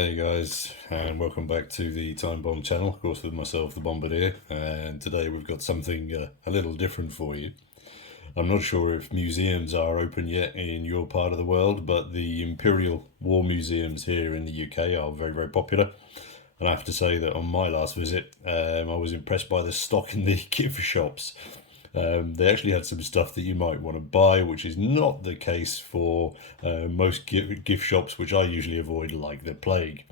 Hey guys, and welcome back to the Time Bomb channel, of course with myself, the Bombardier, and today we've got something a little different for you. I'm not sure if museums are open yet in your part of the world, but the Imperial War Museums here in the UK are very, very popular. And I have to say that on my last visit, I was impressed by the stock in the gift shops. They actually had some stuff that you might want to buy, which is not the case for most gift shops, which I usually avoid like the plague.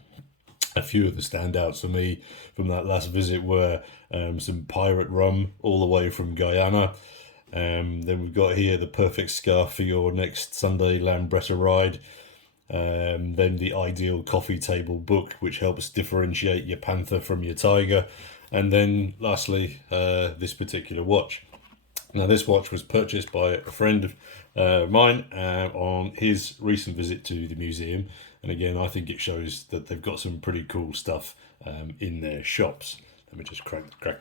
A few of the standouts for me from that last visit were some pirate rum all the way from Guyana. Then we've got here the perfect scarf for your next Sunday Lambretta ride. Then the ideal coffee table book, which helps differentiate your panther from your tiger. And then lastly, this particular watch. Now, this watch was purchased by a friend of mine on his recent visit to the museum. And again, I think it shows that they've got some pretty cool stuff in their shops. Let me just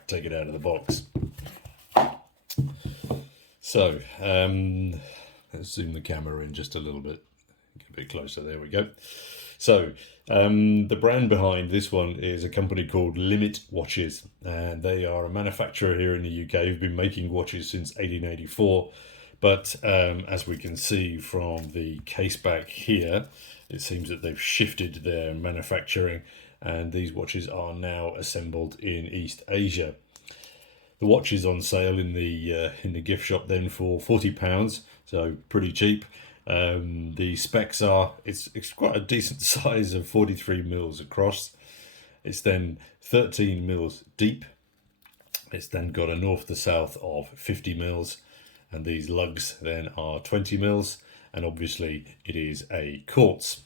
take it out of the box. So, let's zoom the camera in just a little bit. Get a bit closer, there we go. So, the brand behind this one is a company called Limit Watches, and they are a manufacturer here in the UK who've been making watches since 1884. But as we can see from the case back here, it seems that they've shifted their manufacturing, and these watches are now assembled in East Asia. The watch is on sale in the gift shop then for £40, so pretty cheap. The specs are, it's quite a decent size of 43 mils across. It's then 13 mils deep. It's then got a north to south of 50 mils, and these lugs then are 20 mils, and obviously it is a quartz.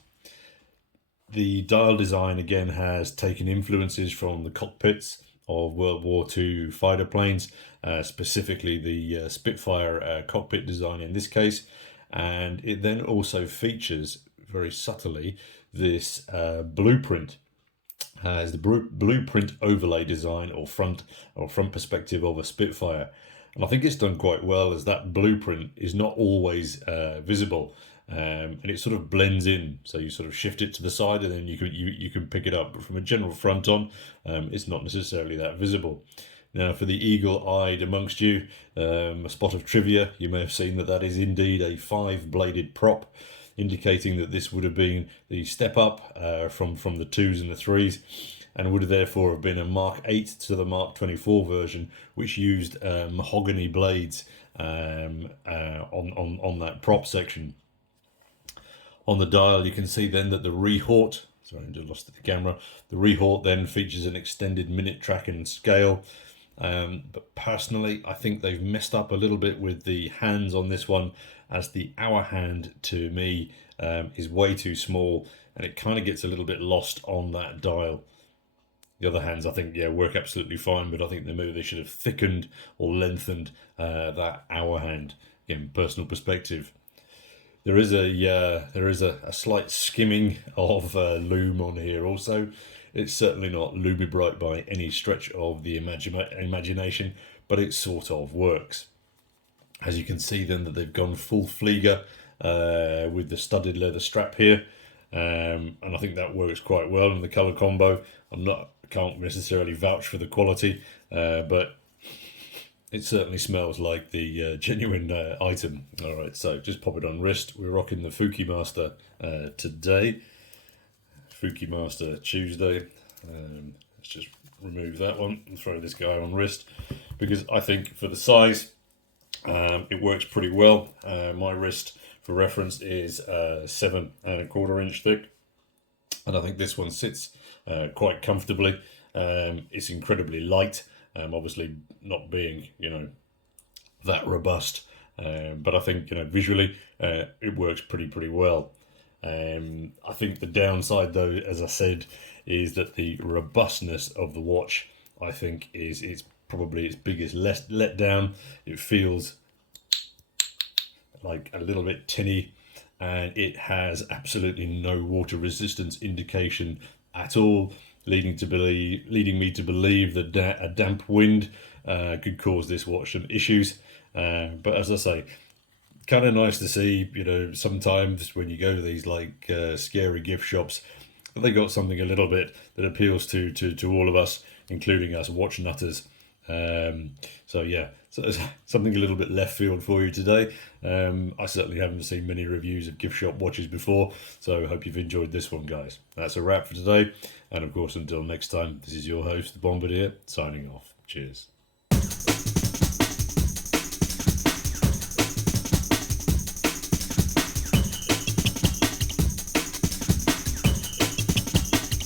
The dial design again has taken influences from the cockpits of World War II fighter planes, specifically the Spitfire cockpit design in this case. And it then also features very subtly this blueprint, as the blueprint overlay design or front perspective of a Spitfire. And I think it's done quite well, as that blueprint is not always visible, and it sort of blends in. So you sort of shift it to the side, and then you can pick it up. But from a general front on, it's not necessarily that visible. Now, for the eagle-eyed amongst you, a spot of trivia, you may have seen that is indeed a 5-bladed prop, indicating that this would have been the step up from the 2s and the 3s, and would therefore have been a Mark 8 to the Mark 24 version, which used mahogany blades on that prop section. On the dial, you can see then that the Rehort, sorry, I just lost the camera, the Rehort then features an extended minute track and scale. But personally, I think they've messed up a little bit with the hands on this one, as the hour hand to me is way too small, and it kind of gets a little bit lost on that dial. The other hands, I think, work absolutely fine, but I think maybe they should have thickened or lengthened that hour hand. Again, personal perspective. There is a slight skimming of lume on here also. It's certainly not lumibright by any stretch of the imagination, but it sort of works. As you can see then that they've gone full Flieger with the studded leather strap here, and I think that works quite well in the colour combo. Can't necessarily vouch for the quality, but it certainly smells like the genuine item. All right, so just pop it on wrist. We're rocking the Fuki Master today. Fuki Master Tuesday. Let's just remove that one and throw this guy on wrist, because I think for the size, it works pretty well. My wrist, for reference, is 7¼ inch thick, and I think this one sits quite comfortably. It's incredibly light. Obviously not being, that robust, but I think, visually, it works pretty well. I think the downside, though, as I said, is that the robustness of the watch, I think, is probably its biggest letdown. It feels like a little bit tinny, and it has absolutely no water resistance indication at all, leading me to believe that a damp wind could cause this watch some issues. But as I say, kind of nice to see, sometimes when you go to these scary gift shops, but they got something a little bit that appeals to all of us, including us watch nutters. So yeah, so it's something a little bit left field for you today. I certainly haven't seen many reviews of gift shop watches before, so I hope you've enjoyed this one, guys. That's a wrap for today, and of course, until next time, this is your host, the Bombardier, signing off. Cheers.